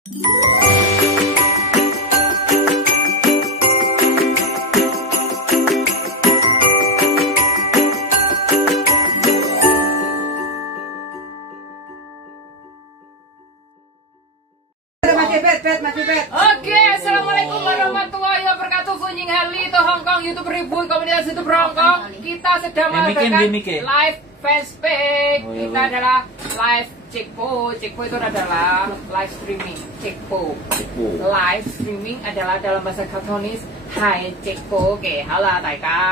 Oke, assalamualaikum warahmatullahi wabarakatuh. Kunying Hali itu Hongkong YouTube Ribut komunitas YouTube Hongkong. Kita sedang mengadakan live fanspage. Kita adalah live Cikpo. Cikpo itu adalah live streaming. Cikpo. Live streaming adalah dalam bahasa Kantonis Hai Cikpo. Oke, halo Taika.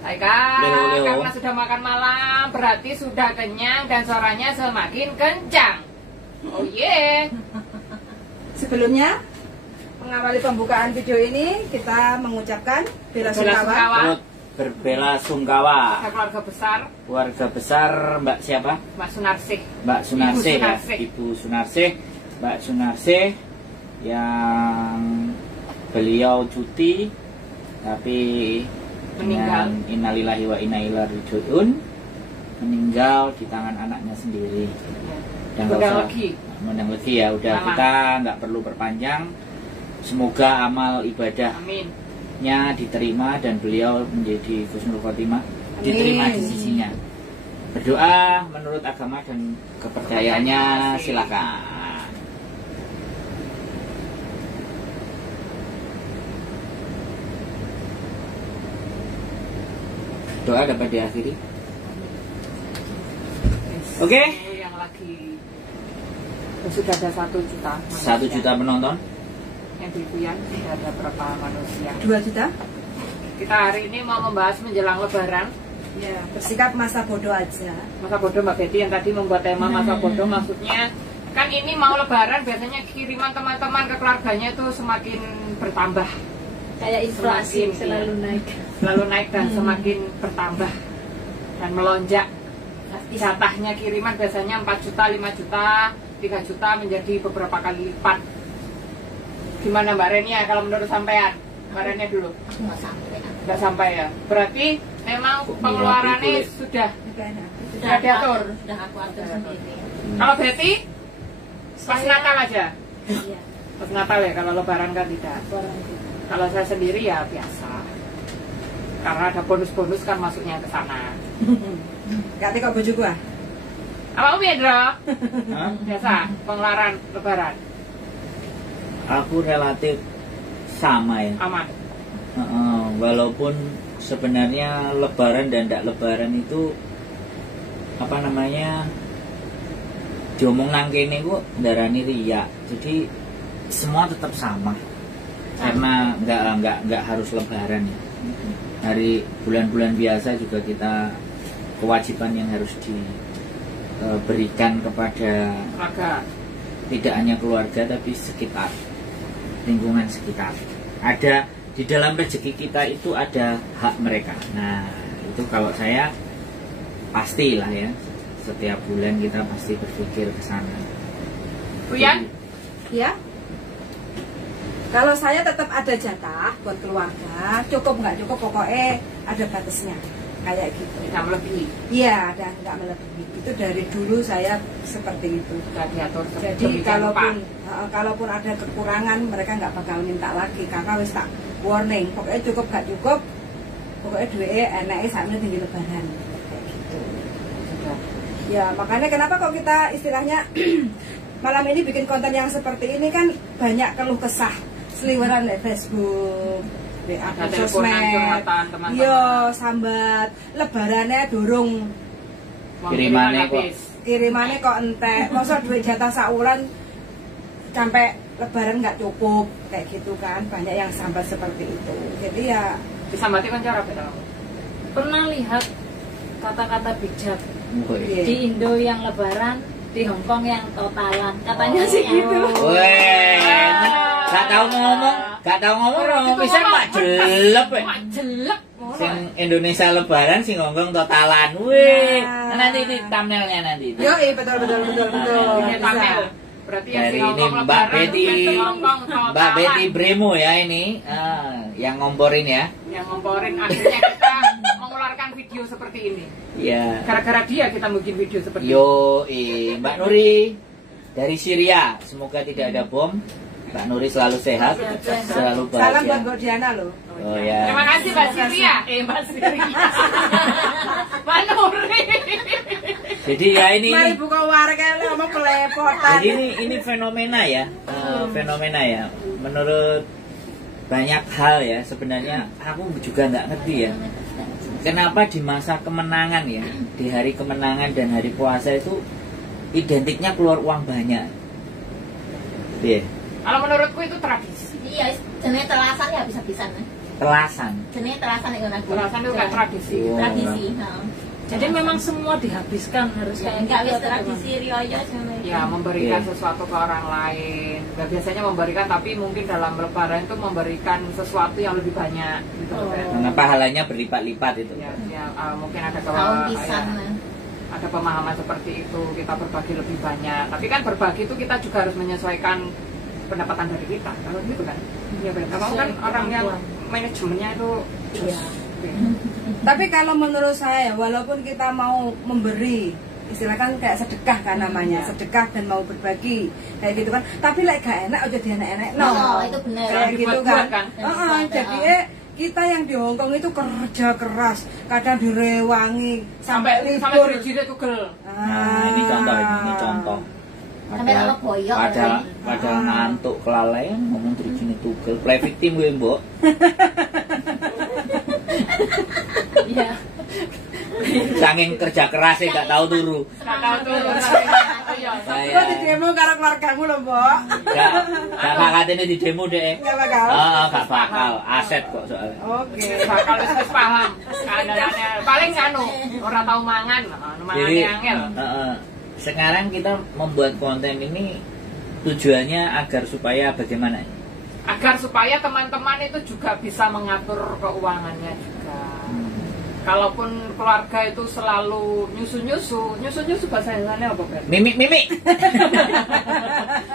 Taika, karena sudah makan malam berarti sudah kenyang dan suaranya semakin kencang. Oh yeah. Sebelumnya mengawali pembukaan video ini kita mengucapkan bela sungkawa. Berbela sungkawa. Keluarga besar Mbak siapa? Mbak Sunarsih. Mbak Sunarsih ya. Sunarsih. Ibu Sunarsih. Mbak Sunarsih yang beliau cuti tapi meninggal. Innalillahi wa inna ilaihi raji'un. Meninggal di tangan anaknya sendiri. Dan mendang lagi ya, udah Aman. Kita nggak perlu perpanjang. Semoga amal ibadahnya diterima dan beliau menjadi husnul khotimah, diterima di sisinya. Berdoa menurut agama dan kepercayaannya, silakan. Doa dapat diakhiri. Oke. Yang lagi sudah ada 1 juta. 1 juta penonton. Yang di Kuyan sudah ada berapa manusia? 2 juta. Kita hari ini mau membahas menjelang Lebaran. Ya, bersikap masa bodoh aja. Masa bodoh Mbak Betty yang tadi membuat tema masa bodoh, maksudnya kan ini mau Lebaran biasanya kiriman teman-teman ke keluarganya itu semakin bertambah. Kayak inflasi selalu naik. Selalu naik dan semakin bertambah dan melonjak. Jatahnya kiriman biasanya 4 juta, 5 juta, 3 juta menjadi beberapa kali lipat. Gimana Mbak Renia kalau menurut sampean? Mbak Renia dulu. Nggak sampai ya. Berarti memang pengeluarannya sudah diatur. Sudah aku atur sendiri. Kalau Betty pas Natal aja. Iya. Pas Natal ya, kalau Lebaran kan tidak. Kalau saya sendiri ya biasa. Karena ada bonus-bonus kan masuknya ke sana. Gak teko bojo gua. Apa Pedro? Biasa pengeluaran Lebaran. Aku relatif sama ya. Aman. Walaupun sebenarnya Lebaran dan tidak Lebaran itu apa namanya, diomong nang kene ku ndarani riya. Jadi semua tetap sama. Karena nggak harus Lebaran ya. Hari bulan-bulan biasa juga kita kewajiban yang harus diberikan kepada Keluarga. tidak hanya keluarga tapi sekitar, lingkungan sekitar. Ada di dalam rezeki kita itu ada hak mereka. Nah itu kalau saya pastilah ya, setiap bulan kita pasti berpikir ke sana. Kuyan? Ya. Kalau saya tetap ada jatah buat keluarga, cukup nggak cukup pokoknya ada batasnya, kayak gitu. Tidak melebihi. Iya, dan nggak melebihi. Itu dari dulu saya seperti itu. Sudah diatur. Jadi kalaupun ada kekurangan mereka nggak bakal minta lagi karena wis tak warning. Pokoknya cukup nggak cukup, pokoknya duitnya enaknya sampai tinggi Lebaran, kayak gitu. Ya makanya kenapa kok kita istilahnya malam ini bikin konten yang seperti ini kan banyak keluh kesah. Seliweran di Facebook, di sosmed, yo sambat, Lebarannya dorong, kirimannya kok entek, masa duit jatah saulan sampai Lebaran nggak cukup, kayak gitu kan, banyak yang sambat seperti itu. Jadi ya disambati kan cara beda. Pernah lihat kata-kata bijak di Indo yang Lebaran, di Hongkong yang totalan, katanya sih gitu. Gak tahu ngomong bisa mak jelep ya. Sing Indonesia Lebaran sing Hongkong totalan. Wih, nanti di thumbnailnya nanti. Yo, betul. Ini thumbnail. Berarti dari ini Mbak Betty Bremo ya ini, yang ngomporin ya. Yang ngomporin akhirnya kita mengeluarkan video seperti ini. Iya. Gara-gara dia kita bikin video seperti ini. Yo, Mbak Nuri. dari Syria. Semoga tidak ada bom. Mbak Nuri selalu sehat, selalu bahagia. Salam buat Mbak Diana loh. Oh ya. Terima kasih Mbak Syria. Mbak Syria. Mbak Nuri. Jadi ya ini. Mari buka warung ngomong kelepotan. Jadi ini fenomena ya, fenomena ya. Menurut banyak hal ya, sebenarnya aku juga nggak ngerti ya. Kenapa di masa kemenangan ya, di hari kemenangan dan hari puasa itu identiknya keluar uang banyak. Iya. Kalau menurutku itu tradisi. Iya, jenis telasan ya habis-habisan. Telasan. Jenis telasan itu nak. Telasan itu kayak tradisi. Oh. Tradisi. Jadi memang semua dihabiskan harus kayak Enggak gitu wis atau tradisi riyo Ya, memberikan Iya. sesuatu ke orang lain. Nah, biasanya memberikan, tapi mungkin dalam lebaran itu memberikan sesuatu yang lebih banyak gitu. Oh. Kan. Karena pahalanya berlipat-lipat itu. Ya, mungkin ada tahun pisan. ada pemahaman seperti itu, kita berbagi lebih banyak. Tapi kan berbagi itu kita juga harus menyesuaikan pendapatan dari kita. Kalau gitu kan. Iya benar. Kamu kan orang yang manajemennya itu Iya. Tapi kalau menurut saya, walaupun kita mau memberi, istilahkan kayak sedekah kan namanya, sedekah dan mau berbagi kayak gitu kan. Tapi like gak enak, aja dia enak. Oh, itu benar. Kayak gitu kan. Dibuat-buat Jadi kita yang di Hongkong itu kerja keras, kadang direwangi sampai libur. dijilid tugel. Nah, ini contoh, ini contoh. Sampai kalau boyok. Padahal ngantuk kelalaian ngomong terjun tugel. Play victim gue mbok. Iya. Saking kerja keras ya gak tahu turu. Nggak tahu tuh. Lo di demo karo keluargamu loh, Mbok. Gak bakal ini di demo deh. Gak bakal. Gak bakal. Aset kok soalnya. Oke. Bakal wis paham. Keadaannya paling anu orang tahu mangan, Jadi angel. sekarang kita membuat konten ini tujuannya agar supaya bagaimana? Agar supaya teman-teman itu juga bisa mengatur keuangannya juga. Kalaupun keluarga itu selalu nyusu bahasa Indonesia apa, Ben? Mimik.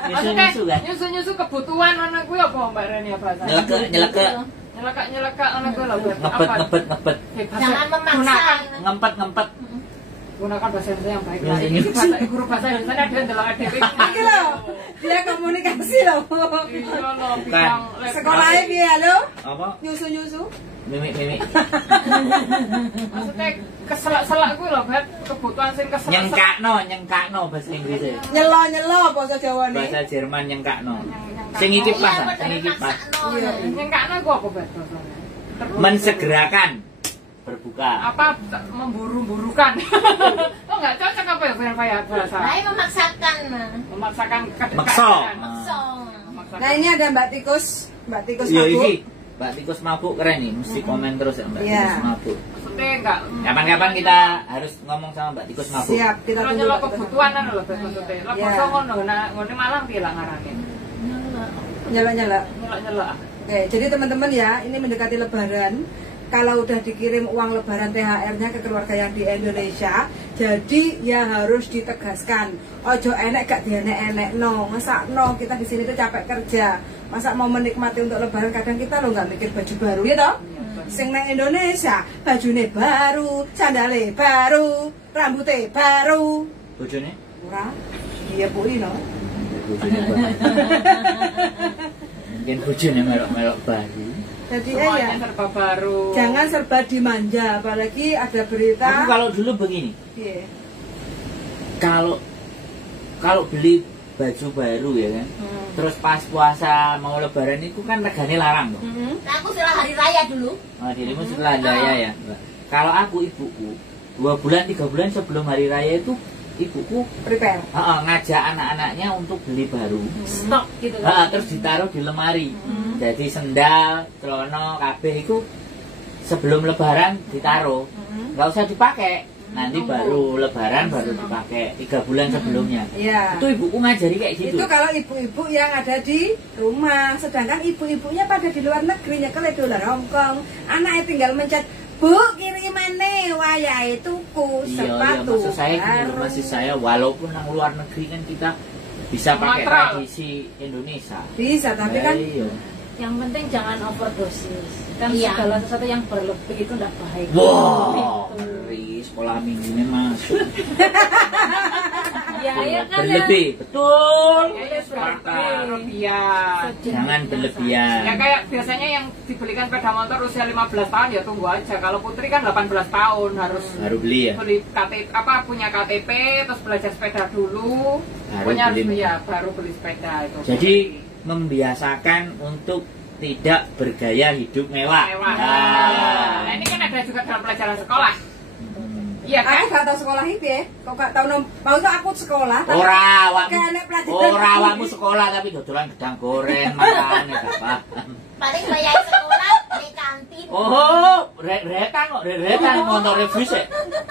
Maksudnya Nyusu kan? nyusu kebutuhan anak gue apa Mbak Reni bahasa? Nyelekak anak gue lah. Ngebet. Jangan memaksa. Ngempet. Gunakan bahasa Indonesia yang baik lah. Ini bahasa guru bahasa Indonesia ada yang dalam ADW. Iki loh, dia komunikasi loh. Iya loh, bidang Sekolahnya dia loh. Apa? Nyusu. Mimik. Maksudnya keselak-selak gue loh, Bet. Kebutuhan sing keselak. Nyengkakno bahasa Inggrisnya. Nyelo bahasa Jawa nih. Bahasa Jerman nyengkakno. Sing iki pas, sing iki pas. Nyengkakno gue apa, Bet? Mensegerakan berbuka. Apa memburu-burukan? Oh nggak cocok apa ya bahasa? Saya memaksakan. Memaksakan Makso. Nah ini ada Mbak Tikus Iya mabuk. iki. Mbak Tikus mabuk keren nih, mesti komen terus ya Mbak Iya. Tikus mabuk. Maksudnya enggak. Kapan-kapan kita harus ngomong sama Mbak Tikus mabuk. Siap, kita Kalau tunggu. nyelok Mbak Tikus kebutuhan kan loh, maksudnya. Lah Iya. bosok ngono, ngene Malang piye lah ngarane. Nyelok. Nyelok. Oke, jadi teman-teman ya, ini mendekati Lebaran. Kalau udah dikirim uang Lebaran THR-nya ke keluarga yang di Indonesia, jadi ya harus ditegaskan. Ojo enek gak dienek-enek no, masa no kita di sini tuh capek kerja. Masa mau menikmati untuk Lebaran kadang kita lo nggak mikir baju baru ya toh? Sing nang Indonesia bajune baru, sandale baru, rambutnya baru. Bojone? Ora, dia pui no. Bojone banget. Mungkin bojone melok-melok baru. Jadi Semuanya ya, serba baru. jangan serba dimanja, apalagi ada Tapi berita. kalau dulu begini, Iya. kalau beli baju baru ya kan, terus pas puasa mau Lebaran itu kan regane larang loh. Nah, aku setelah hari raya dulu. Oh, dirimu setelah raya ya. Kalau aku ibuku 2 bulan 3 bulan sebelum hari raya itu ibuku Prepare. ngajak anak-anaknya untuk beli baru. Stok gitu kan. Terus ditaruh di lemari. Jadi sendal, celana, kabeh itu sebelum Lebaran ditaruh. Nggak usah dipakai. Nanti baru Lebaran baru dipakai 3 bulan sebelumnya. Iya. Itu ibuku ngajari kayak gitu. Itu kalau ibu-ibu yang ada di rumah, sedangkan ibu-ibunya pada di luar negeri nyekel dolar Hongkong. Anaknya tinggal mencet, "Bu, kirimannya wayahe tuku sepatu." Maksud saya gini loh, maksud saya walaupun nang luar negeri kan kita bisa pakai Sumatera. tradisi Indonesia. Bisa, tapi kan Iya. Yang penting jangan overdosis. Kan Iya. segala sesuatu yang berlebih itu tidak baik. Wow, ngeri sekolah minggu ini masuk. Ya kan berlebih, betul. Berlebihan. Jangan berlebihan. Ya kayak biasanya yang dibelikan sepeda motor usia 15 tahun ya tunggu aja. Kalau Putri kan 18 tahun harus Baru beli ya. beli KTP punya KTP terus belajar sepeda dulu. Baru Pokoknya harus beli. ya baru beli sepeda itu. Jadi membiasakan untuk tidak bergaya hidup mewah. Mewah. Nah, ini kan ada juga dalam pelajaran sekolah. Iya kan? Aku gak tau sekolah itu ya. Kok gak tau mau itu aku sekolah. tapi Ora awakmu. kene pelajaran. Ora awakmu sekolah tapi dodolan gedang goreng makane gak paham. Paling bayar sekolah di kantin. Oh, retan kok, retan motor reviews ya.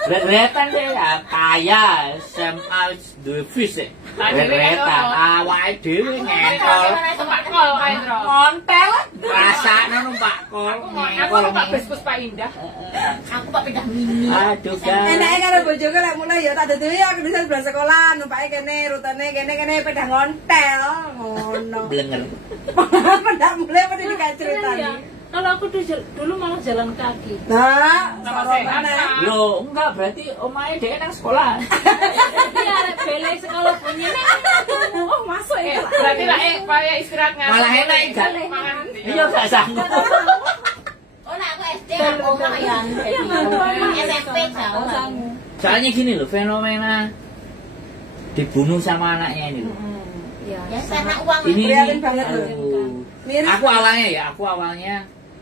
Retan deh ya kaya SMA duwe vis ya. Retan awake dhewe ngentol. Numpak kol kae, Tro. Montel rasane numpak kol. Aku numpak bus Pak Indah. Aku pak pindah mini. Aduh kan. Enake karo bojoku lek mulai ya tak dadi aku bisa sebelah sekolah, numpake kene rutene kene peda ngontel ngono. Blenger. Ndak mulai apa dikasih ceritani. Ya. Kalau aku dulu malah jalan kaki. Nah, Sama soro sehat, mana? Pak. Loh, enggak berarti omahe dhek nang sekolah. Iya, beli sekolah punya. Oh, masuk itu. Berarti lah kayak istirahat ngantuk. Malah enak gak? Mangan. Iya gak sanggup. Oh nah aku SD aku omah yang SMP jauh. Soalnya gini loh, fenomena dibunuh sama anaknya ini loh. Ya, Ya karena uang. Ini Prihatin banget loh. aduh. Mirip. Aku awalnya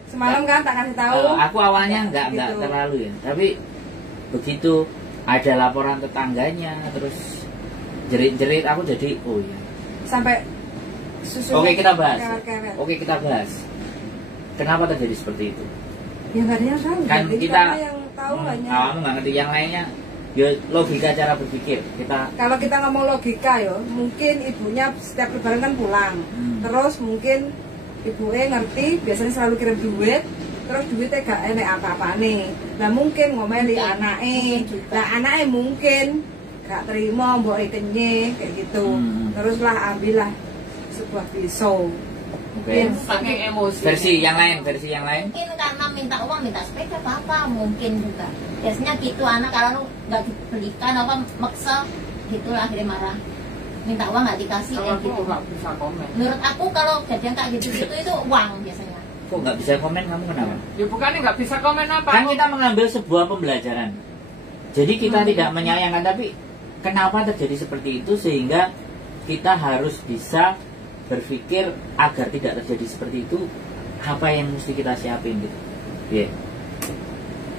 Semalam kan tak kasih tahu. aku awalnya enggak Gitu. terlalu ya. Tapi begitu ada laporan tetangganya terus jerit-jerit aku jadi oh ya. Sampai susu. Oke, kita bahas. Kewet-kewet. Oke, kita bahas. Kenapa terjadi seperti itu? Ya nggak ada yang tahu. Kan Jadi kita yang tahu hanya. kamu nggak ngerti yang lainnya. Ya logika cara berpikir kita. Kalau kita ngomong logika yo, mungkin ibunya setiap lebaran kan pulang. Terus mungkin ibunya ngerti biasanya selalu kirim duit, terus duitnya gak enek apa-apane. Nah mungkin ngomeli anake. Nah anake mungkin gak terima mbok kenye kayak gitu. Teruslah ambillah sebuah pisau. Oke. Saking emosi. Versi yang lain. Mungkin karena minta uang, minta sepeda apa mungkin juga. Biasanya gitu anak kalau nggak dibelikan apa maksa gitulah akhirnya marah. Minta uang nggak dikasih Kalau kayak aku gitu. nggak bisa komen. Menurut aku kalau kejadian kayak gitu itu uang biasanya. Kok nggak bisa komen kamu kenapa? Ya bukannya nggak bisa komen apa? Kan kita mengambil sebuah pembelajaran. Jadi kita tidak menyayangkan, tapi kenapa terjadi seperti itu sehingga kita harus bisa berpikir agar tidak terjadi seperti itu, apa yang mesti kita siapin gitu. Yeah.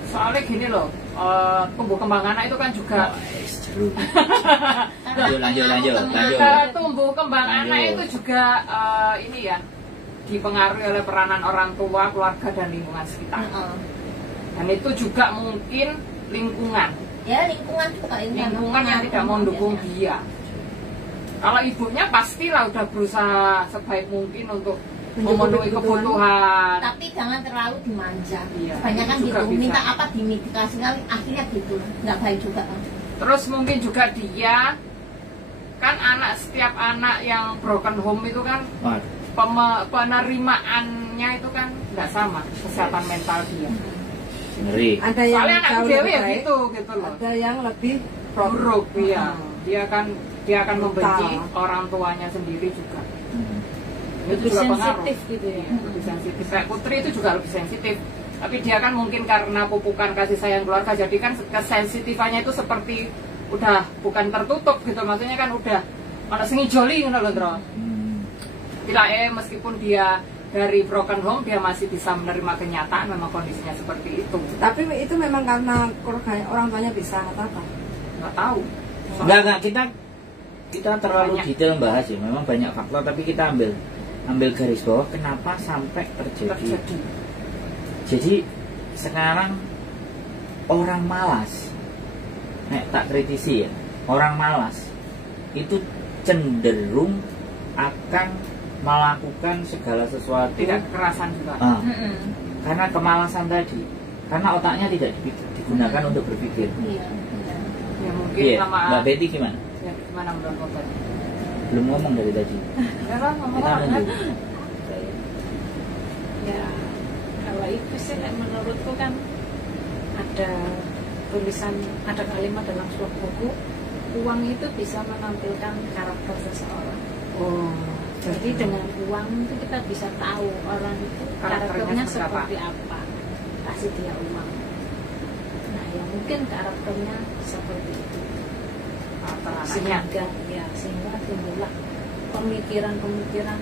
Soalnya gini loh, tumbuh kembang anak itu kan juga Seru. Lanjut. tumbuh kembang Lanjut. anak itu juga ini ya dipengaruhi oleh peranan orang tua, keluarga dan lingkungan sekitar. Dan itu juga mungkin lingkungan Ya lingkungan juga lingkungan yang tidak mendukung dia. Kalau ibunya pastilah udah berusaha sebaik mungkin untuk memenuhi kebutuhan. Tapi jangan terlalu dimanja. Iya, Kebanyakan itu juga gitu, bisa. minta apa dikasih kali akhirnya gitu, nggak baik juga kan. Terus mungkin juga dia kan setiap anak yang broken home itu kan penerimaannya itu kan nggak sama kesehatan mental dia. Ngeri. Ada yang Soalnya anak jauh dewe lebih ya baik, gitu loh. ada yang lebih Buruk dia. Dia akan membenci Brutal. orang tuanya sendiri juga. Itu Lebih juga pengaruh. sensitif gitu ya. Lebih sensitif. Kayak Putri itu juga lebih sensitif. Tapi dia kan mungkin karena pupukan kasih sayang keluarga, jadi kan kesensitifannya itu seperti udah bukan tertutup gitu. Maksudnya kan udah mana sengijoli gitu loh, Tro. Bila meskipun dia dari broken home, dia masih bisa menerima kenyataan memang kondisinya seperti itu. Tapi itu memang karena keluarga orang tuanya bisa atau apa? Nggak tahu. Enggak, kita terlalu Banyak. detail bahas ya. Memang banyak faktor, tapi kita ambil garis bawah kenapa sampai terjadi. Jadi sekarang orang malas, tak kritisi ya, orang malas itu cenderung akan melakukan segala sesuatu Tidak kekerasan juga. karena kemalasan tadi, karena otaknya tidak digunakan untuk berpikir. Iya. Ya mungkin Iya, sama Mbak Betty gimana? ya, gimana menurut Bapak? Belum ngomong dari tadi. Ya kan ngomong Kita apa? nunggu. Ya kalau itu sih menurutku kan ada tulisan, ada kalimat dalam sebuah buku, uang itu bisa menampilkan karakter seseorang. Oh, Jadi dengan uang itu kita bisa tahu orang itu karakternya seperti apa. Kasih dia uang. Nah, ya mungkin karakternya seperti itu. Sehingga timbullah pemikiran-pemikiran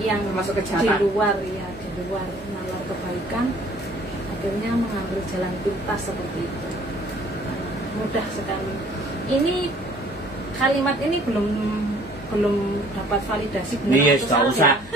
yang masuk ke di luar nalar kebaikan, akhirnya mengambil jalan pintas seperti itu. Mudah sekali. Ini kalimat ini belum dapat validasi benar. Iya,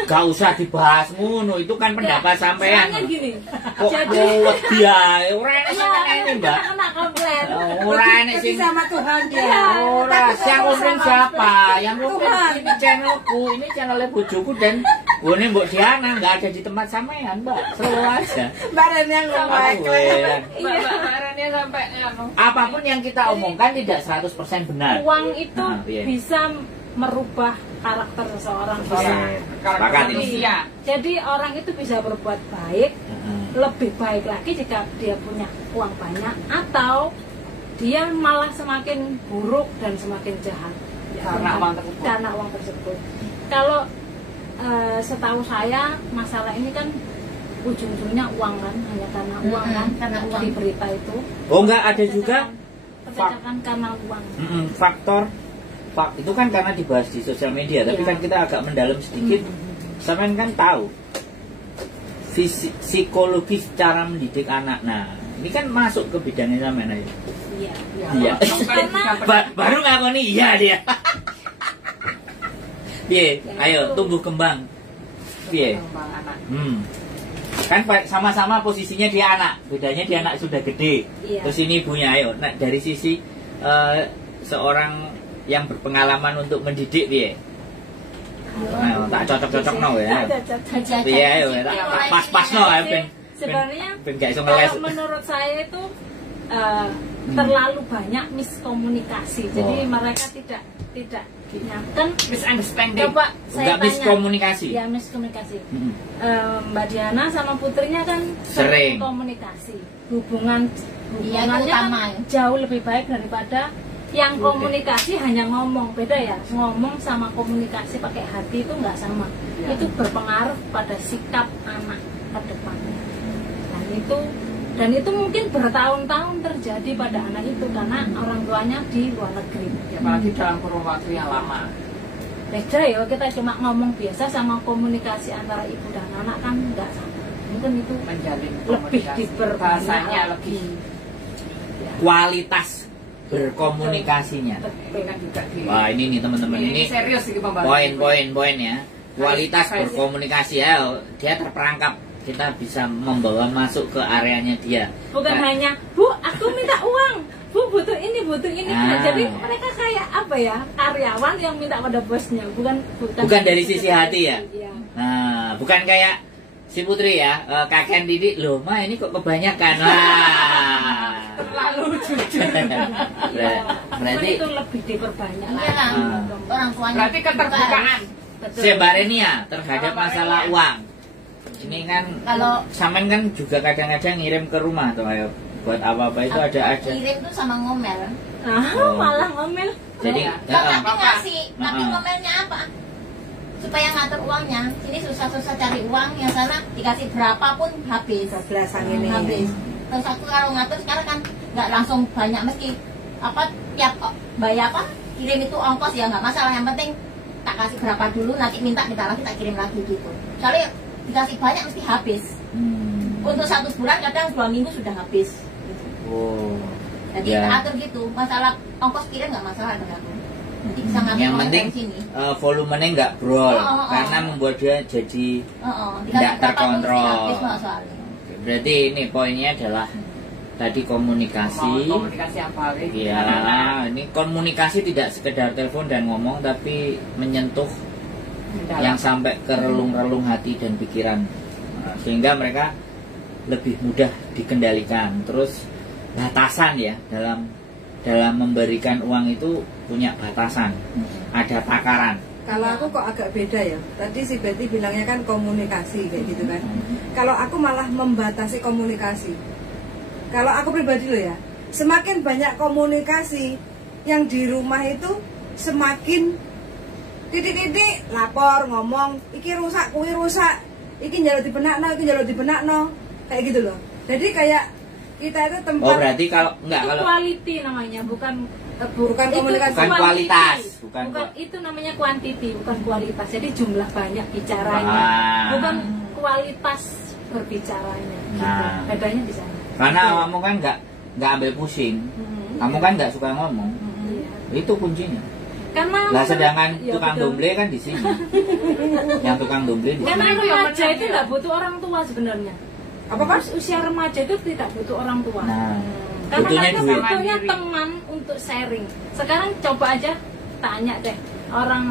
gak usah dibahas ngono, itu kan pendapat sampean. Soalnya gini. Kok buat dia, ora enak sampean ini, Mbak. Kena komplain. Ora enak sing sama Tuhan dia. ora, yang komplain siapa? Yang komplain ini channelku, ini channelnya bojoku dan ini Mbak Diana nggak ada di tempat sampean, Mbak. Selalu aja. Mbak Ren yang ngomong. Mbak Rania sampai Apapun yang kita omongkan tidak 100% benar. Uang itu Nah, iya. bisa merubah karakter seseorang. Sepakat ini. Iya. Jadi orang itu bisa berbuat baik, lebih baik lagi jika dia punya uang banyak, atau dia malah semakin buruk dan semakin jahat karena uang tersebut. Kalau setahu saya masalah ini kan ujung-ujungnya uang kan, hanya karena uang kan, karena uang. di berita itu. Oh enggak, ada juga percakapan karena uang. faktor itu kan karena dibahas di sosial media, tapi kan kita agak mendalam sedikit. Sampean kan tahu psikologis cara mendidik anak. Nah, ini kan masuk ke bidangnya sampean aja. Iya. Baru ngakoni iya dia. Piye? Ayo tumbuh kembang. Piye? Kan sama-sama posisinya dia anak, bedanya dia anak sudah gede. Terus ini ibunya, ayo. Nah, dari sisi seorang yang berpengalaman untuk mendidik dia. Nah, tak cocok-cocok no ya. Iya, ayo, tak pas-pas no ya, sebenarnya kalau menurut saya itu terlalu banyak miskomunikasi. Jadi mereka tidak kan misunderstanding. Coba saya enggak miskomunikasi. Ya, miskomunikasi. Mbak Diana sama putrinya kan sering komunikasi. Hubungannya utama, kan jauh lebih baik daripada yang komunikasi hanya ngomong. Beda ya, ngomong sama komunikasi pakai hati itu nggak sama. Itu berpengaruh pada sikap anak ke depannya. Dan itu mungkin bertahun-tahun terjadi pada anak itu karena orang tuanya di luar negeri. Apalagi dalam kurun waktu yang lama. Beda ya, kita cuma ngomong biasa sama komunikasi antara ibu dan anak kan nggak sama. Mungkin itu Menjalin lebih komunikasi. diperbanyak Bahasanya lagi. lebih. kualitas berkomunikasinya. Ini kan juga di. Wah, ini nih teman-teman, ini serius ini pembahasan. poin ya. Kualitas berkomunikasi ya, dia terperangkap. Kita bisa membawa masuk ke areanya dia. Bukan hanya, Bu, aku minta uang, Bu, butuh ini. Jadi mereka kayak apa ya, karyawan yang minta pada bosnya, bukan dari sisi hati ya. Iya. Nah, bukan kayak si Putri ya, kakek didik loh, Ma ini kok kebanyakan. Terlalu jujur. Berarti itu lebih diperbanyak. Iya, orang tuanya. Berarti keterbukaan. sebarenia terhadap masalah uang. Ini kan Kalau Samen kan juga kadang-kadang ngirim ke rumah tuh, ayo buat apa-apa itu ada. kirim tuh sama ngomel. Malah ngomel. Jadi Tapi ngasih, tapi ngomelnya apa? Supaya ngatur uangnya. Sini susah-susah cari uang, yang sana dikasih berapapun habis. Belasan ini. Habis. Terus aku kalau ngatur sekarang kan nggak langsung banyak, meski apa tiap bayar apa kirim itu ongkos ya nggak masalah, yang penting tak kasih berapa dulu, nanti minta lagi tak kirim lagi gitu. Soalnya dikasih banyak mesti habis. Untuk 1 bulan kadang 2 minggu sudah habis. Oh. Jadi Ya. atur gitu, masalah ongkos kirim nggak masalah dengan aku. Jadi bisa ngatur Yang uang penting dari sini. volumenya nggak brol, Oh. karena membuat dia jadi Dikasih tidak berapa pun mesti terkontrol. habis, Mbak, soalnya. Berarti ini poinnya adalah tadi komunikasi. Komunikasi yang baik. Ya, ini komunikasi tidak sekedar telepon dan ngomong, tapi menyentuh yang sampai ke relung-relung hati dan pikiran. Nah, sehingga mereka lebih mudah dikendalikan. Terus batasan ya, dalam memberikan uang itu punya batasan, ada takaran. Kalau aku kok agak beda ya. Tadi si Betty bilangnya kan komunikasi kayak gitu kan. Kalau aku malah membatasi komunikasi. Kalau aku pribadi loh ya, semakin banyak komunikasi, yang di rumah itu semakin titik-titik lapor ngomong iki rusak kuwi rusak iki njaluk dibenakno kayak gitu loh. Jadi kayak kita itu tempat. Oh berarti kalau quality namanya, bukan komunikasi, bukan kualitas, bukan itu namanya quantity, bukan kualitas. Jadi jumlah banyak bicaranya, bukan kualitas berbicaranya. Nah. Gitu. Bedanya di sana. Karena kamu kan nggak ambil pusing, kamu kan nggak suka ngomong, itu kuncinya. Karena lah sedangkan ya, tukang betul. domble kan di sini. Yang tukang domble di sini. Karena remaja itu nggak butuh orang tua sebenarnya. Apa Pak? Usia remaja itu tidak butuh orang tua. Nah, Karena butuhnya mereka duit. butuhnya teman untuk sharing. Sekarang coba aja tanya deh orang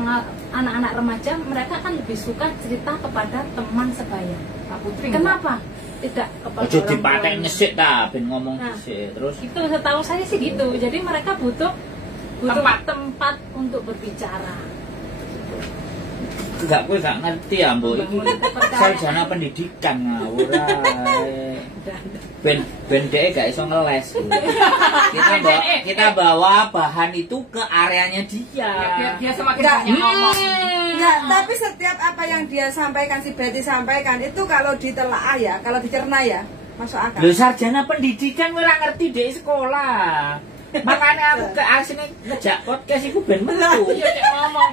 anak-anak remaja, mereka kan lebih suka cerita kepada teman sebaya. Pak Putri. Kenapa? Tidak kepada Ojo orang dipatek tuanya. ngesik ta ben ngomong Nah, dhisik terus. Itu setahu saya sih gitu. Jadi mereka butuh tempat untuk berbicara. Enggak, kowe gak ngerti ya, Mbok. Iki sarjana pendidikan ngawur ae. Ben dhek gak iso ngeles. Kita bawa bahan itu ke areanya dia. Ya, dia semakin Enggak. banyak ngomong. Enggak, tapi setiap apa yang dia sampaikan, si Betty sampaikan itu kalau ditelaah ya, kalau dicerna ya, masuk akal. Lho sarjana pendidikan kowe ora ngerti dhek sekolah. Makanya aku ke asine ngejak podcast iku ben metu. Iya, Cek, ngomong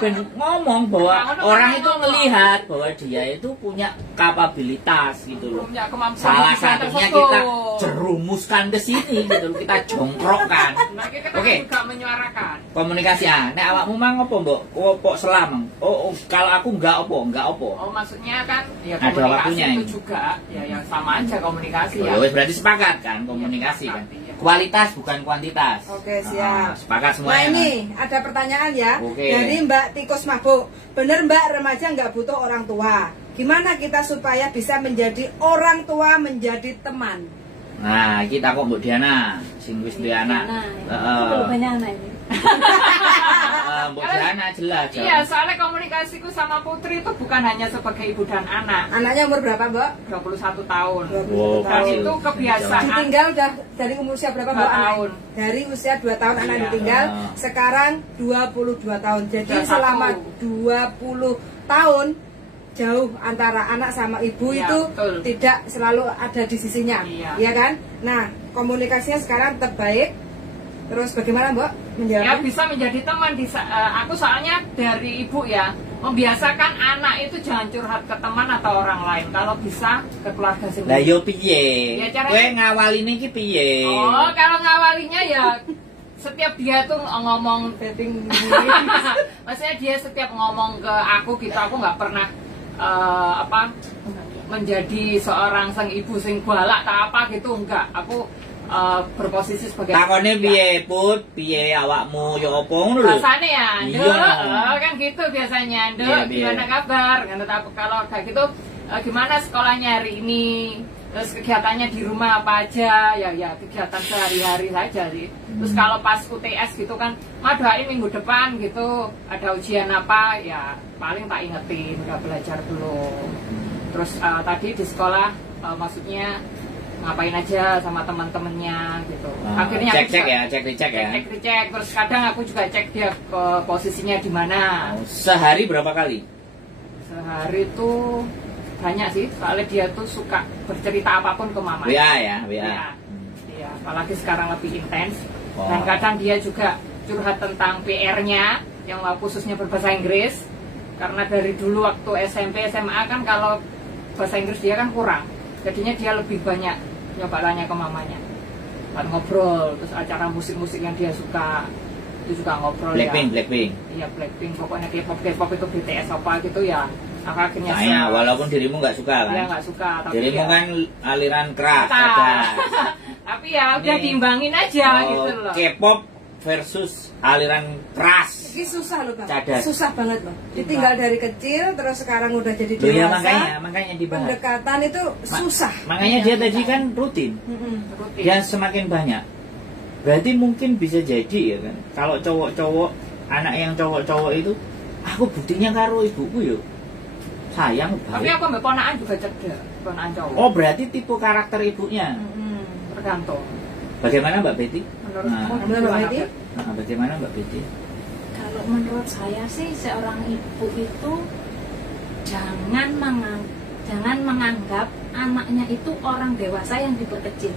Ben ngomong bahwa orang itu melihat bahwa dia itu punya kapabilitas gitu loh. punya kemampuan Salah bisa satunya terfoto. kita jerumuskan ke sini gitu loh, kita jongkrokkan. Nah, kita kan Oke. juga menyuarakan. Komunikasi nek awakmu mang opo, Mbok? Opo selam? Oh, kalau aku enggak opo. Oh, maksudnya kan ya Ada komunikasi waktunya itu ini. juga ya yang sama aja komunikasi Oh, ya. wes berarti sepakat kan komunikasi kan. Iya. Kualitas bukan kuantitas. Oke, siap. Sepakat Nah semuanya. ini ada pertanyaan ya Oke. dari Mbak Tikus Mabuk. Bener Mbak, remaja nggak butuh orang tua. Gimana kita supaya bisa menjadi orang tua, menjadi teman? Nah, kita kok Mbok Diana, sing wis duwe anak. Belum banyak anak ini. Mbok Diana jelas. Iya, soalnya komunikasiku sama Putri itu bukan hanya sebagai ibu dan anak. Anaknya umur berapa Mbak? 21 tahun. 21 Oh, Dan tahun. itu kebiasaan. Ditinggal udah dari umur usia berapa Mbak? 2 tahun. Dari usia 2 tahun anak Iya. ditinggal, sekarang 22 tahun. Jadi 21. selama 20 tahun jauh antara anak sama ibu Iya, itu betul. tidak selalu ada di sisinya, Iya. ya kan? Nah, komunikasinya sekarang terbaik. Terus bagaimana Mbak Ya menjawab? bisa menjadi teman. Aku soalnya dari ibu ya membiasakan anak itu jangan curhat ke teman atau orang lain. Kalau bisa ke keluarga Lah sendiri. yo piye? Ya, caranya- Kowe ngawaline iki piye? Oh, kalau ngawalinya ya setiap dia tuh ngomong dating maksudnya dia setiap ngomong ke aku gitu, aku nggak pernah menjadi seorang sang ibu sing galak tak apa gitu, enggak. Aku berposisi sebagai Takone piye, Put? Piye awakmu yo opo ngono lho? rasanya ya, Iya. Nduk, kan gitu biasanya, Nduk, Iya, iya. gimana kabar? Kan kalau kayak gitu, gimana sekolahnya hari ini? Terus kegiatannya di rumah apa aja? Ya kegiatan sehari-hari saja sih. Terus kalau pas UTS gitu kan, doain minggu depan gitu, ada ujian apa? Ya paling tak ingetin, udah belajar belum? Terus tadi di sekolah, maksudnya ngapain aja sama teman-temannya gitu. Akhirnya aku cek-cek juga- ya, cek-cek ya. cek. Terus kadang aku juga cek dia ke posisinya di mana. Oh, sehari berapa kali? Sehari itu banyak sih, soalnya dia tuh suka bercerita apapun ke mama. WA ya, WA. Iya. Iya, apalagi sekarang lebih intens. Oh. Dan kadang dia juga curhat tentang PR-nya yang khususnya berbahasa Inggris. Karena dari dulu waktu SMP, SMA kan kalau bahasa Inggris dia kan kurang. Jadinya dia lebih banyak nyoba tanya ke mamanya. Kan ngobrol, terus acara musik-musik yang dia suka itu juga ngobrol. Blackpink, ya. Blackpink. Iya, Blackpink, pokoknya K-pop itu BTS apa gitu ya. Aku akhirnya Saya walaupun dirimu nggak suka kan? dia nggak suka, tapi Dirimu ya, kan aliran keras Keras. ada. tapi ya udah Ini. diimbangin aja gitu loh. K-pop versus aliran keras. Ini susah loh Bang. Cadas. Susah banget Bang. Ditinggal dari kecil terus sekarang udah jadi Loh ya dewasa. makanya dibahas. Pendekatan itu susah. Makanya dia tadi kan rutin. Rutin. Dia semakin banyak. Berarti mungkin bisa jadi ya kan. Kalau cowok-cowok, anak yang cowok-cowok itu, aku buktinya karo ibuku yo. Sayang Tapi baik. aku ambil ponaan juga cerdas, ponaan cowok. Oh berarti tipe karakter ibunya. Tergantung. Bagaimana Mbak Betty? Bagaimana Mbak Betty? Kalau menurut saya sih seorang ibu itu jangan menganggap anaknya itu orang dewasa yang diperkecil.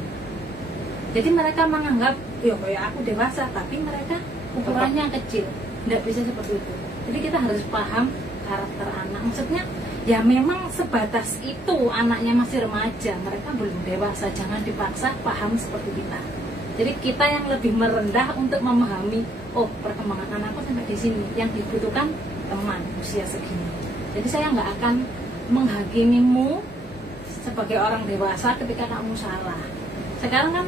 Jadi mereka menganggap, ya kayak aku dewasa, tapi mereka ukurannya kecil. Tidak bisa seperti itu. Jadi kita harus paham karakter anak. Maksudnya, ya memang sebatas itu anaknya masih remaja, mereka belum dewasa. Jangan dipaksa paham seperti kita. Jadi kita yang lebih merendah untuk memahami, oh perkembangan anakku sampai di sini. Yang dibutuhkan teman usia segini. Jadi saya nggak akan menghakimimu sebagai orang dewasa ketika kamu salah. Sekarang kan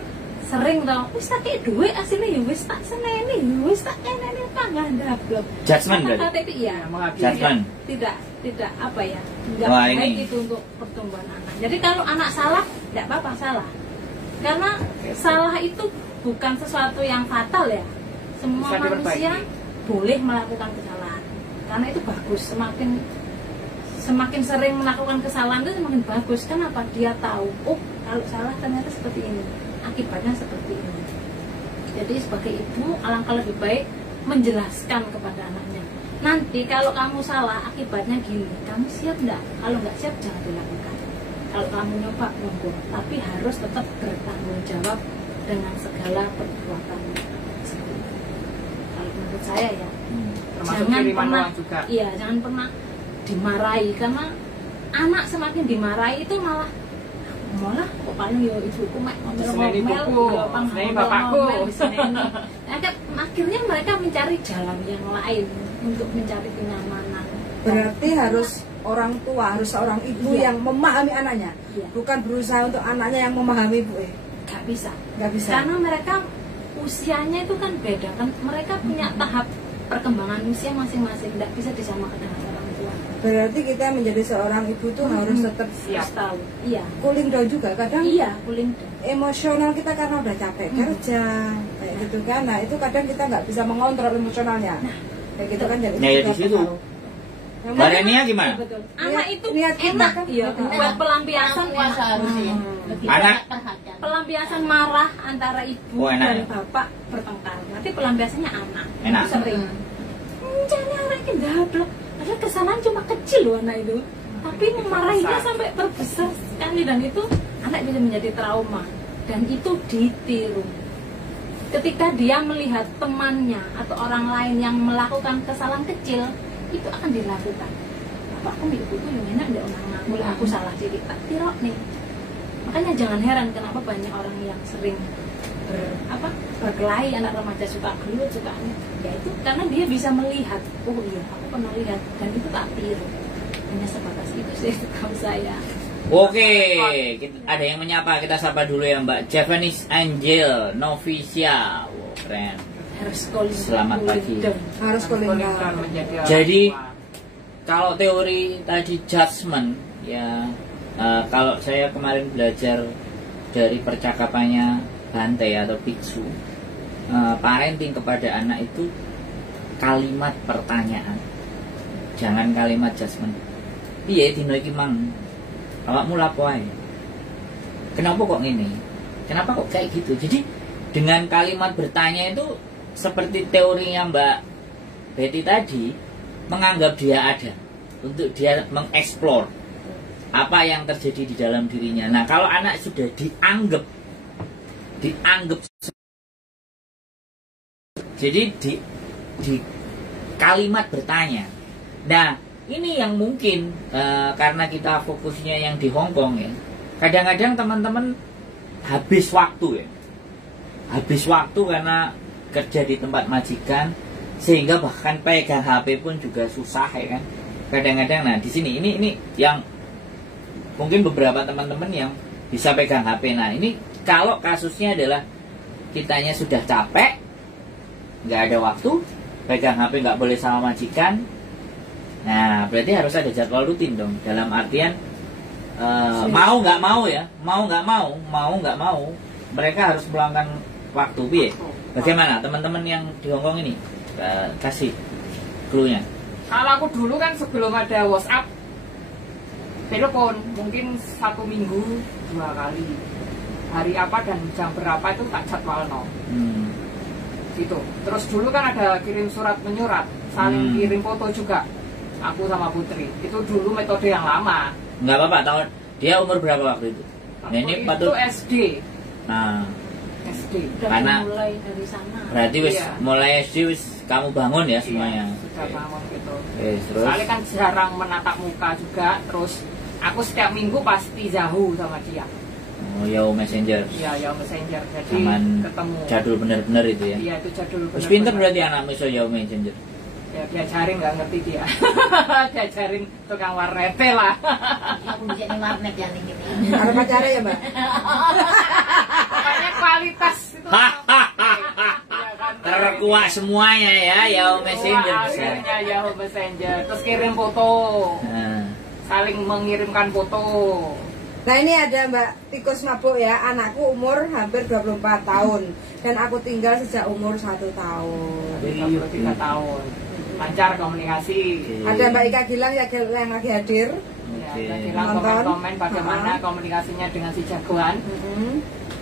sering tau, wis tak kayak duit aslinya ya wis tak seneni, wis tak eneni apa nggak ada blok. Judgment kan? Iya, Judgment. Tidak apa ya, nggak baik itu untuk pertumbuhan anak. Jadi kalau anak salah, tidak apa-apa salah. Karena salah itu bukan sesuatu yang fatal ya. Semua manusia boleh melakukan kesalahan. Karena itu bagus, semakin sering melakukan kesalahan itu semakin bagus. Kenapa? Dia tahu, oh kalau salah ternyata seperti ini, akibatnya seperti ini. Jadi sebagai ibu alangkah lebih baik menjelaskan kepada anaknya. Nanti kalau kamu salah akibatnya gini, kamu siap enggak? Kalau nggak siap jangan dilakukan. Kalau kamu nyoba monggo, tapi harus tetap bertanggung jawab dengan segala perbuatanmu. Kalau menurut saya ya, jangan pernah, iya jangan pernah dimarahi, karena anak semakin dimarahi itu malah kok paling yo ibuku mek ngomel-ngomel, yo bapakku. Akhirnya mereka mencari jalan yang lain untuk mencari kenyamanan. Berarti harus orang tua, harus seorang ibu yang memahami anaknya, bukan berusaha untuk anaknya yang memahami ibu. Gak bisa. Karena mereka usianya itu kan beda kan, mereka punya tahap perkembangan usia masing-masing, tidak bisa disamakan dengan orang tua. Berarti kita menjadi seorang ibu tuh harus tetap siap tahu. Iya. Cooling down juga kadang. Iya, cooling down. Emosional kita karena udah capek kerja, kayak gitu kan. Nah itu kadang kita nggak bisa mengontrol emosionalnya. Nah, kayak gitu kan jadi. Nah, ya di situ. Mbak Renia gimana? Betul. Anak itu enak kan? Iya. Buat pelampiasan harusnya. Anak pelampiasan marah antara ibu dan bapak bertengkar. Nanti pelampiasannya anak. Enak. Sering. Jangan orang yang dablek. Padahal kesalahan cuma kecil loh anak itu. Tapi memarahinya sampai berbesar sekali, dan itu anak bisa menjadi trauma, dan itu ditiru. Ketika dia melihat temannya atau orang lain yang melakukan kesalahan kecil, itu akan dilakukan. Bapakku ibu tuh yang enak deh orang ngaku aku salah jadi tak tirok nih. Makanya jangan heran kenapa banyak orang yang sering berkelahi, anak remaja suka gelut, suka ya itu karena dia bisa melihat, oh iya aku pernah lihat, dan itu tak tiru. Hanya sebatas itu sih tahu saya. Oke, ada yang menyapa, kita sapa dulu ya Mbak Japanese Angel Novisia. Wow, keren. Selamat pagi. Harus kuliner. Jadi kalau teori tadi judgment ya, kalau saya kemarin belajar dari percakapannya Bante atau biksu, parenting kepada anak itu kalimat pertanyaan, jangan kalimat judgment. Iya dino iki mang, awakmu lapo ae? Kenapa kok gini? Kenapa kok kayak gitu? Jadi dengan kalimat bertanya itu seperti teorinya Mbak Betty tadi, menganggap dia ada, untuk dia mengeksplor apa yang terjadi di dalam dirinya. Nah kalau anak sudah dianggap jadi di kalimat bertanya. Nah ini yang mungkin karena kita fokusnya yang di Hong Kong ya, kadang-kadang teman-teman habis waktu karena kerja di tempat majikan, sehingga bahkan pegang HP pun juga susah ya kan. Kadang-kadang nah di sini ini yang mungkin beberapa teman-teman yang bisa pegang HP. Nah ini kalau kasusnya adalah kitanya sudah capek, nggak ada waktu, pegang HP nggak boleh sama majikan. Nah berarti harus ada jadwal rutin dong. Dalam artian mau nggak mau ya, mau nggak mau, mereka harus meluangkan waktu. Biar bagaimana teman-teman yang di Hongkong ini, kasih clue-nya. Kalau aku dulu kan sebelum ada WhatsApp, telepon mungkin 1 minggu 2 kali. hari apa dan jam berapa itu tak jadwalno. Gitu. Terus dulu kan ada kirim surat menyurat, saling kirim foto juga. Aku sama Putri. Itu dulu metode yang lama. Nggak apa-apa, tahun dia umur berapa waktu itu? Nah, ini patut SD. Nah, SD. Karena mulai dari sana. Berarti wis mulai SD wis kamu bangun ya semuanya. Sudah bangun gitu. Terus. Soalnya kan jarang menatap muka juga. Terus aku setiap minggu pasti Yahoo sama dia. Oh, Yahoo Messenger. Iya, Yahoo Messenger. Jadi Zaman ketemu. Jadul bener-bener itu ya. Iya, itu jadul bener. Terus pinter berarti anakmu iso Yahoo Messenger. Ya diajarin nggak ngerti dia. Diajarin tukang warnete lah. Aku bisa nih warnet yang ini. Ada pacarnya ya, Mbak? Pokoknya kualitas itu. Terkuat semuanya ya Yahoo Messenger bisa. Akhirnya Yahoo Messenger. Terus kirim foto. Saling mengirimkan foto. Nah ini ada Mbak tikus mabuk ya, anakku umur hampir 24 tahun dan aku tinggal sejak umur 1 tahun. 23 tahun. Lancar komunikasi. Ada Mbak Ika Gilang yang lagi hadir. Ya, Gilang komen bagaimana komunikasinya dengan si jagoan.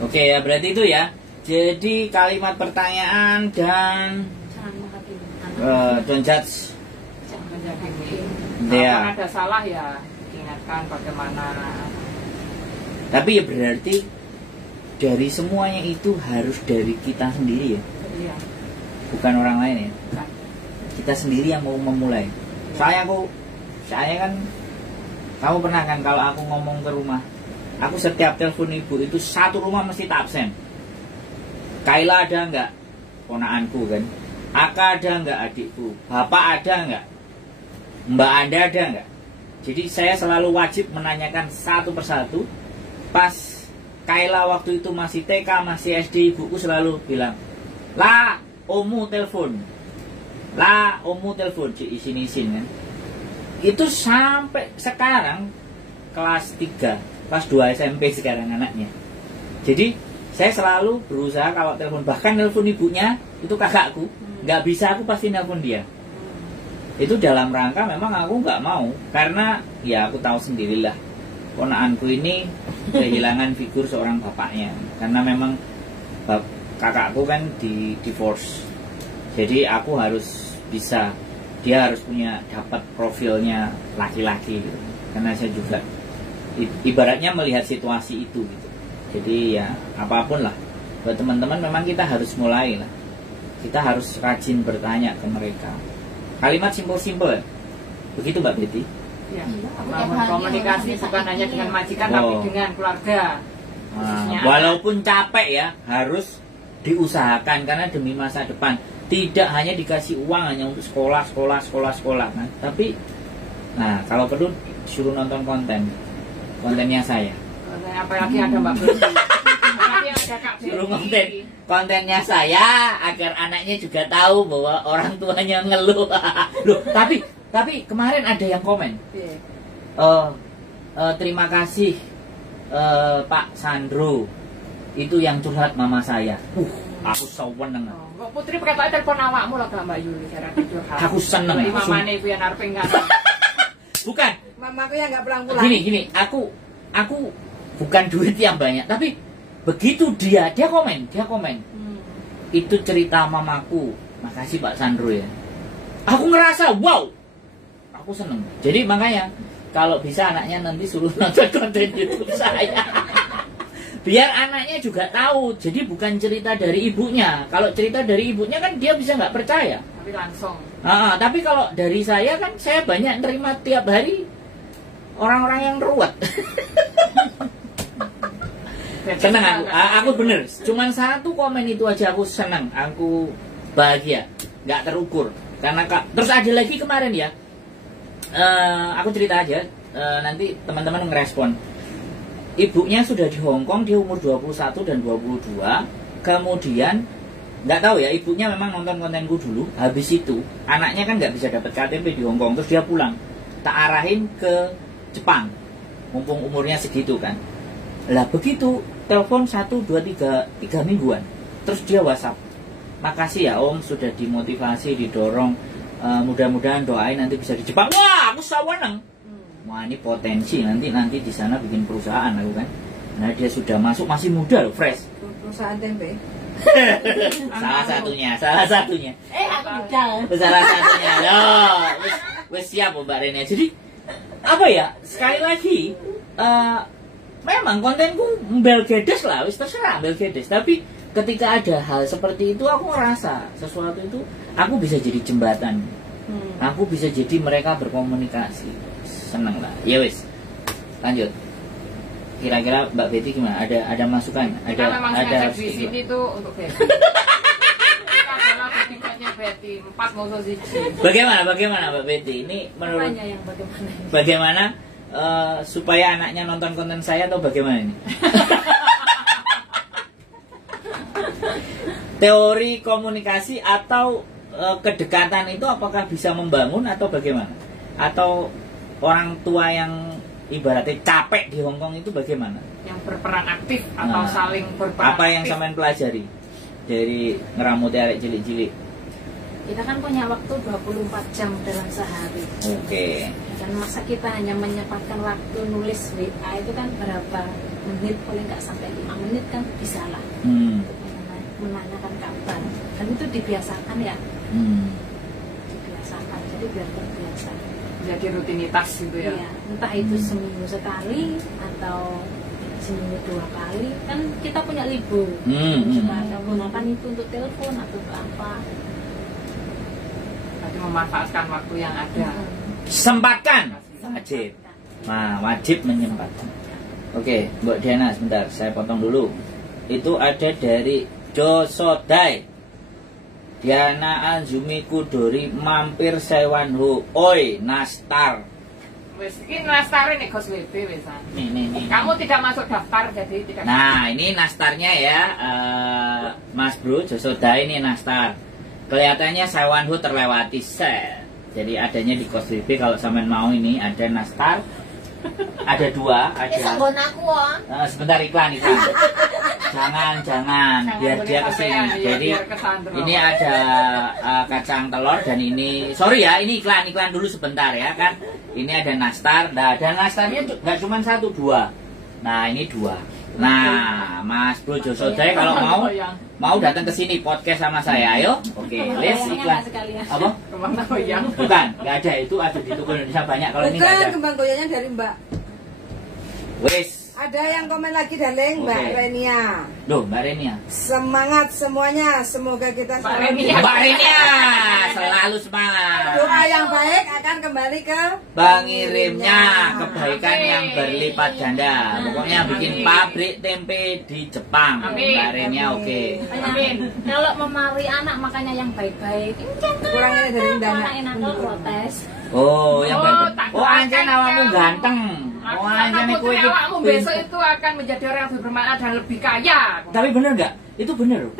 Oke ya, berarti itu ya. Jadi kalimat pertanyaan dan don't judge. Jangan menjadi. Ya. Kalau ada salah ya ingatkan bagaimana. Tapi ya berarti dari semuanya itu harus dari kita sendiri ya. Iya. Bukan orang lain ya. Bukan. Kita sendiri yang mau memulai. Saya kan kamu pernah kan kalau aku ngomong ke rumah, aku setiap telepon ibu itu satu rumah mesti tak absen. Kaila ada enggak? Ponaanku kan. Aka ada enggak adikku? Bapak ada enggak? Mbak Anda ada enggak? Jadi saya selalu wajib menanyakan satu persatu. Pas Kaila waktu itu masih TK, masih SD, ibuku selalu bilang, "La, omu telepon. La, omu telepon." Isin kan. Itu sampai sekarang kelas 3, kelas 2 SMP sekarang anaknya. Jadi saya selalu berusaha kalau telepon, bahkan telepon ibunya itu kakakku, nggak bisa aku pasti telepon dia. Itu dalam rangka memang aku nggak mau, karena ya aku tahu sendirilah ponakanku ini kehilangan figur seorang bapaknya, karena memang kakakku kan di divorce. Jadi aku harus bisa, dia harus punya dapat profilnya laki-laki gitu. Karena saya juga ibaratnya melihat situasi itu gitu. Jadi ya apapun lah, buat teman-teman memang kita harus mulai lah. Kita harus rajin bertanya ke mereka. Kalimat simpel-simpel, begitu Mbak Betty? Ya, membangun komunikasi bukan hanya dengan majikan tapi dengan keluarga. Walaupun capek ya, harus diusahakan karena demi masa depan. Tidak hanya dikasih uang hanya untuk sekolah kan. Tapi, nah kalau perlu suruh nonton kontennya saya. Apalagi ada Mbak Betty. Suruh kontennya saya agar anaknya juga tahu bahwa orang tuanya ngeluh. Loh, tapi kemarin ada yang komen. Terima kasih Pak Sandro, itu yang curhat mama saya. Aku seneng. Putri pakai telepon awakmu lah Mbak Yuli cara curhat. Aku seneng. Mamane iku yang arep enggak. Bukan. Mamaku yang nggak pulang-pulang. Gini, aku bukan duit yang banyak, tapi begitu dia komen. Itu cerita mamaku. Makasih Pak Sandro ya. Aku ngerasa wow. Aku seneng. Jadi makanya kalau bisa anaknya nanti suruh nonton konten YouTube saya. Biar anaknya juga tahu. Jadi bukan cerita dari ibunya. Kalau cerita dari ibunya kan dia bisa nggak percaya. Tapi langsung. Tapi kalau dari saya kan saya banyak nerima tiap hari orang-orang yang ruwet. Seneng aku bener. Cuman satu komen itu aja aku seneng, aku bahagia, nggak terukur. Karena terus ada lagi kemarin ya, aku cerita aja, nanti teman-teman ngerespon. Ibunya sudah di Hongkong, dia umur 21 dan 22. Kemudian nggak tahu ya, ibunya memang nonton kontenku dulu. Habis itu anaknya kan nggak bisa dapat KTP di Hongkong, terus dia pulang. Tak arahin ke Jepang, mumpung umurnya segitu kan. Lah begitu telepon 1, 2, 3 mingguan, terus dia WhatsApp, makasih ya Om sudah dimotivasi, didorong, mudah-mudahan doain nanti bisa di Jepang. Wah aku saweneng. Wah ini potensi nanti di sana bikin perusahaan aku kan. Nah dia sudah masuk, masih muda loh, fresh. Perusahaan tempe. salah satunya. Aku muda. Salah satunya. Loh, wes siap Mbak Renia. Jadi apa ya? Sekali lagi, memang kontenku mbel gedes lah, wis terserah mbel gedes. Tapi ketika ada hal seperti itu, aku ngerasa sesuatu itu, aku bisa jadi jembatan. Aku bisa jadi mereka berkomunikasi. Seneng lah. Ya wis. Lanjut. Kira-kira Mbak Betty gimana? Ada masukan? Kita memang sengaja di sini tuh untuk Betty. Kita adalah ketikanya Betty 4 musuh siji. Bagaimana Mbak Betty? Ini menurut bagaimana supaya anaknya nonton konten saya atau bagaimana ini? Teori komunikasi atau kedekatan itu apakah bisa membangun atau bagaimana? Atau orang tua yang ibaratnya capek di Hongkong itu bagaimana? Yang berperan aktif atau saling berperan apa yang aktif. sampean pelajari dari ngeramuti arek cilik-cilik? Kita kan punya waktu 24 jam dalam sehari. Oke. Dan masa kita hanya menyempatkan waktu nulis WA itu kan berapa menit, paling nggak sampai 5 menit kan bisa lah untuk menanyakan kabar. Dan itu dibiasakan ya. Dibiasakan, jadi biar terbiasa. Jadi rutinitas gitu ya. Iya, entah itu seminggu sekali atau seminggu 2 kali. Kan kita punya libur. Kita gunakan itu untuk telepon atau untuk apa. Berarti memanfaatkan waktu yang ada. Sempatkan. Wajib. Nah, wajib menyempatkan. Oke, Mbak Diana sebentar, saya potong dulu. Itu ada dari Josodai. Diana Azumi Kudori mampir Sewanho. Oi, nastar. Wis iki nastar nek Gus WB wisan. Nih. Kamu tidak masuk daftar jadi tidak. Nah, ini nastarnya ya, Mas Bro Josodai ini nastar. Kelihatannya Sewanho terlewati sel. Jadi adanya di Kos WB kalau sampean mau ini ada nastar. Ada 2, ada. Sebentar iklan. Jangan biar dia kesini. Jadi ini ada kacang telur dan ini, sorry ya, ini iklan dulu sebentar ya kan. Ini ada nastar, dan nastarnya nggak cuma 1, 2. Nah ini 2. Nah Mas Bro Josodai kalau mau datang ke sini podcast sama saya, ayo. Oke, les iklan. Apa? Kembang goyang. Bukan, nggak ada, itu ada di toko Indonesia banyak. Kalau ini nggak ada. Bukan, kembang goyangnya dari Mbak. Wes. Ada yang komen lagi dari Mbak Renia. Loh, Mbak Renia. Semangat semuanya, semoga kita Mbak Renia. Mbak Renia selalu semangat. Doa yang baik akan kembali ke pengirimnya, kebaikan yang berlipat ganda. Pokoknya bikin pabrik tempe di Jepang. Amin. Mbak Renia oke. Amin. Kalau memari anak makanya yang baik-baik. kurangnya dari Dana. Anak nakal protes. Oh, yang baik. tak Oh, anjen doakan awakmu kamu. ganteng. Oh, anjen Aku kowe iki. awakmu besok itu akan menjadi orang yang lebih bermanfaat dan lebih kaya. Tapi bener nggak? Itu bener loh.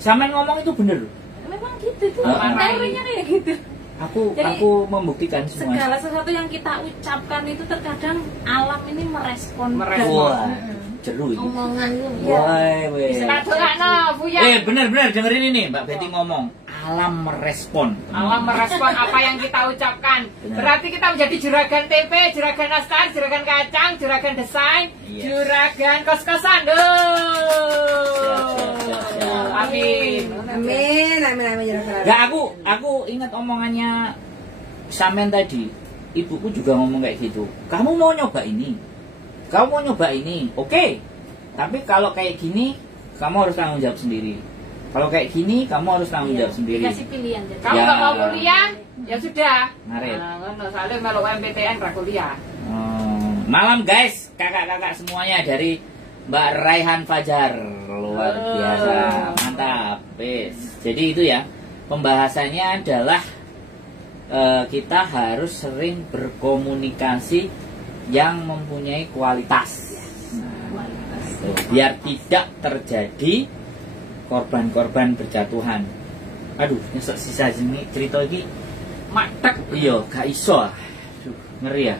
Sampean ngomong itu bener loh. Memang gitu tuh. Heeh. Teorinya kayak gitu. Aku membuktikan semua. Segala sesuatu yang kita ucapkan itu terkadang alam ini merespon. Wah, jeru itu. Omongan lu. Wah, Tak doakno, Buya. bener dengerin ini Mbak Betty ngomong. Alam merespon. Allah merespon apa yang kita ucapkan. Benar. Berarti kita menjadi juragan tempe, juragan nastar, juragan kacang, juragan desain, Yes. juragan kos-kosan. Siap. Amin. Amin ya Rabbal Gak, aku ingat omongannya sampean tadi. Ibuku juga ngomong kayak gitu. Kamu mau nyoba ini? Kamu mau nyoba ini? Oke. Tapi kalau kayak gini, kamu harus tanggung jawab sendiri. Kalau kayak gini, kamu harus tanggung jawab sendiri. Dikasih pilihan jadi. Kamu Ya. nggak mau kuliah? Ya sudah. Ngaret. Nah, ngono soalnya melu MPTN ra kuliah. Malam guys, kakak-kakak semuanya dari Mbak Raihan Fajar. Luar biasa, mantap. Wes. Jadi itu ya, pembahasannya adalah kita harus sering berkomunikasi yang mempunyai kualitas. Biar tidak terjadi korban-korban berjatuhan. Aduh, nyesek sisa ini cerita ini. Matek. Iya, gak iso. Aduh, ngeri ya.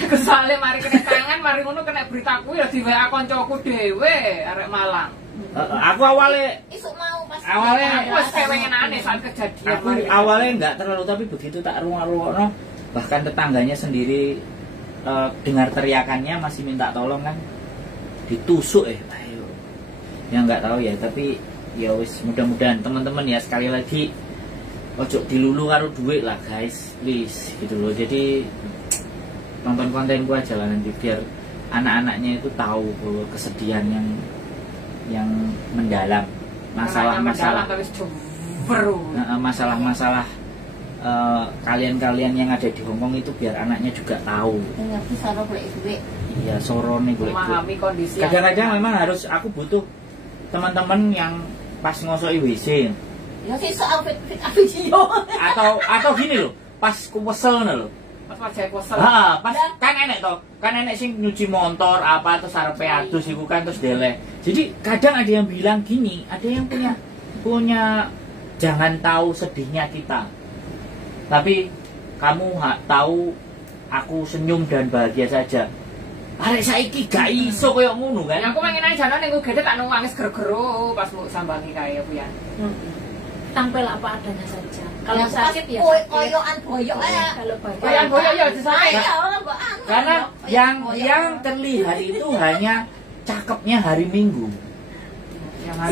Aku soalnya mari kena tangan, mari ngono kena beritaku ya di WA koncoku dhewe arek Malang. Aku awalnya Isuk mau pas Aku wis kewengen aneh saat kejadian. aku mari. awalnya nggak terlalu, tapi begitu tak rungok-rungokno, bahkan tetangganya sendiri dengar teriakannya masih minta tolong kan. ditusuk ayo. Ya nggak tahu ya, tapi ya wis mudah-mudahan teman-teman ya, sekali lagi ojo dilulu karo duit lah guys, please gitu loh. Jadi nonton kontenku aja lah nanti biar anak-anaknya itu tahu bahwa kesedihan yang mendalam, masalah-masalah masalah-masalah kalian-kalian yang ada di Hongkong itu biar anaknya juga tahu. Iya, sorone golek memahami kondisi. Kadang-kadang memang harus aku butuh teman-teman yang pas ngosoki WC. Ya sih soal fit video. Atau gini loh, pas kuwesel loh. Pas wajah kuwesel. Pas kan enek toh. Kan enek sing nyuci motor apa terus arepe adus iku kan terus deleh. Jadi kadang ada yang bilang gini, ada yang punya jangan tahu sedihnya kita. Tapi kamu tahu aku senyum dan bahagia saja. Arek saiki gak iso koyo ngono kan. Ya aku pengen aja jane ning gede tak nangis ger-gero pas mau sambangi kae Bu ya. Tampil apa adanya saja. Kalau sakit ya koyokan boyok ya. Kalau koyokan boyok ya disakit. Karena yang terlihat itu hanya cakepnya hari Minggu.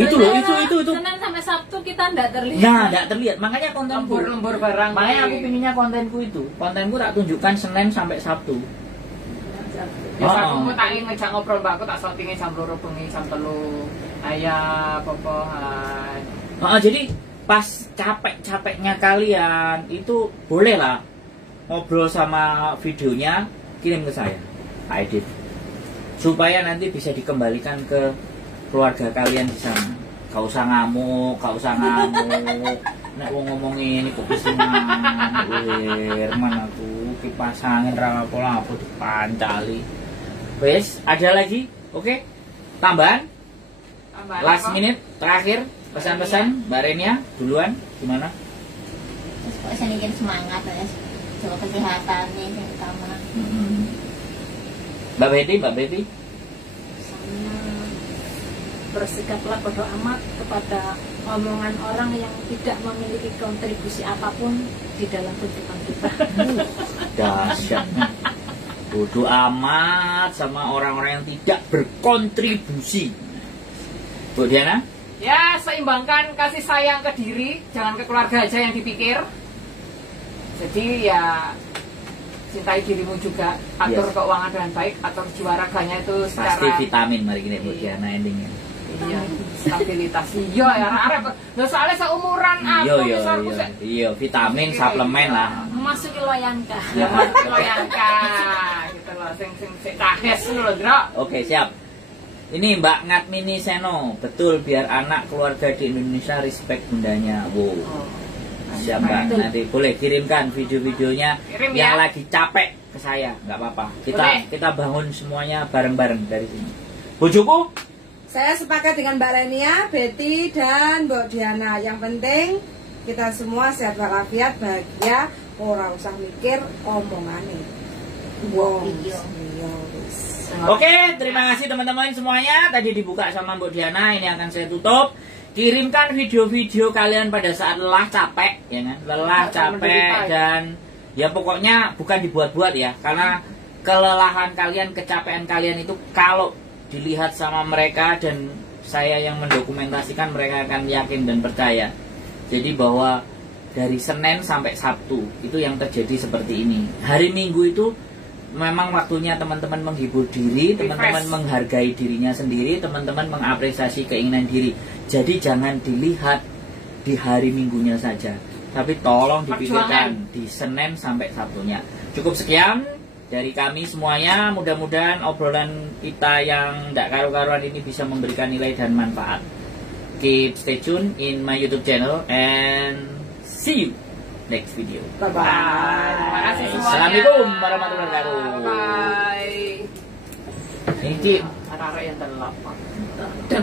Itu loh, itu. Senin sampai Sabtu kita enggak terlihat. Nah, enggak terlihat. Makanya kontenku lembur barang. Makanya aku pinginnya kontenku tak tunjukkan Senin sampai Sabtu. Ya aku tak ngejak ngobrol mbakku tak shootingnya jam 2 bengi jam 3. Ayah, popohan. Jadi pas capek-capeknya kalian itu boleh lah ngobrol sama videonya, kirim ke saya, Pak Edit, supaya nanti bisa dikembalikan ke keluarga kalian di sana. Gak usah ngamuk. Nek wong ngomong ini kok bisa Herman aku kipas angin ra apa-apa dipancali. Wes, ada lagi? Oke. Tambahan? Last minute terakhir pesan-pesan Mbak Renia duluan gimana? Terus kok sedikit semangat ya. Jaga kesehatan nih yang utama. Mbak Betty bersikaplah bodo amat kepada omongan orang yang tidak memiliki kontribusi apapun di dalam kehidupan kita. Dahsyat. Bodo amat sama orang-orang yang tidak berkontribusi. Bu Diana? Ya, seimbangkan kasih sayang ke diri, jangan ke keluarga aja yang dipikir. Jadi ya cintai dirimu juga, atur keuangan dengan baik, atur jiwa raganya itu secara pasti vitamin mari gini Bu Diana endingnya. Iya, stabilitas. Iya ya, arep. Lah soalnya seumuran aku Iya, vitamin suplemen lah. Memasuki loyanka. Ya, masuk loyanka. Gitu loh, sing cahes lho, Ndro. Oke, siap. Ini Mbak Ngatmini Seno, betul biar anak keluarga di Indonesia respect bundanya. Wow. Siap Mbak, nanti boleh kirimkan video-videonya yang lagi capek ke saya, nggak apa-apa. Kita bangun semuanya bareng-bareng dari sini. Bojoku? Saya sepakat dengan Mbak Renia, Betty, dan Mbak Diana. Yang penting kita semua sehat walafiat, bahagia, orang usah mikir omongannya. Wow. Oke, terima kasih teman-teman semuanya. Tadi dibuka sama Mbak Diana, ini akan saya tutup. Kirimkan video-video kalian pada saat lelah capek, ya kan? Lelah capek dan ya pokoknya bukan dibuat-buat ya, karena kelelahan kalian, kecapean kalian itu kalau dilihat sama mereka dan saya yang mendokumentasikan, mereka akan yakin dan percaya. Jadi bahwa dari Senin sampai Sabtu itu yang terjadi seperti ini. Hari Minggu itu memang waktunya teman-teman menghibur diri, teman-teman menghargai dirinya sendiri, teman-teman mengapresiasi keinginan diri. Jadi jangan dilihat di hari Minggunya saja, tapi tolong dipikirkan di Senin sampai Sabtunya. Cukup sekian dari kami semuanya, mudah-mudahan obrolan kita yang tidak karu-karuan ini bisa memberikan nilai dan manfaat. Keep stay tune in my YouTube channel and see you next video. Bye bye. Terima kasih semuanya. Assalamualaikum warahmatullahi wabarakatuh. Bye. Ini anak-anak yang terlapar. Dan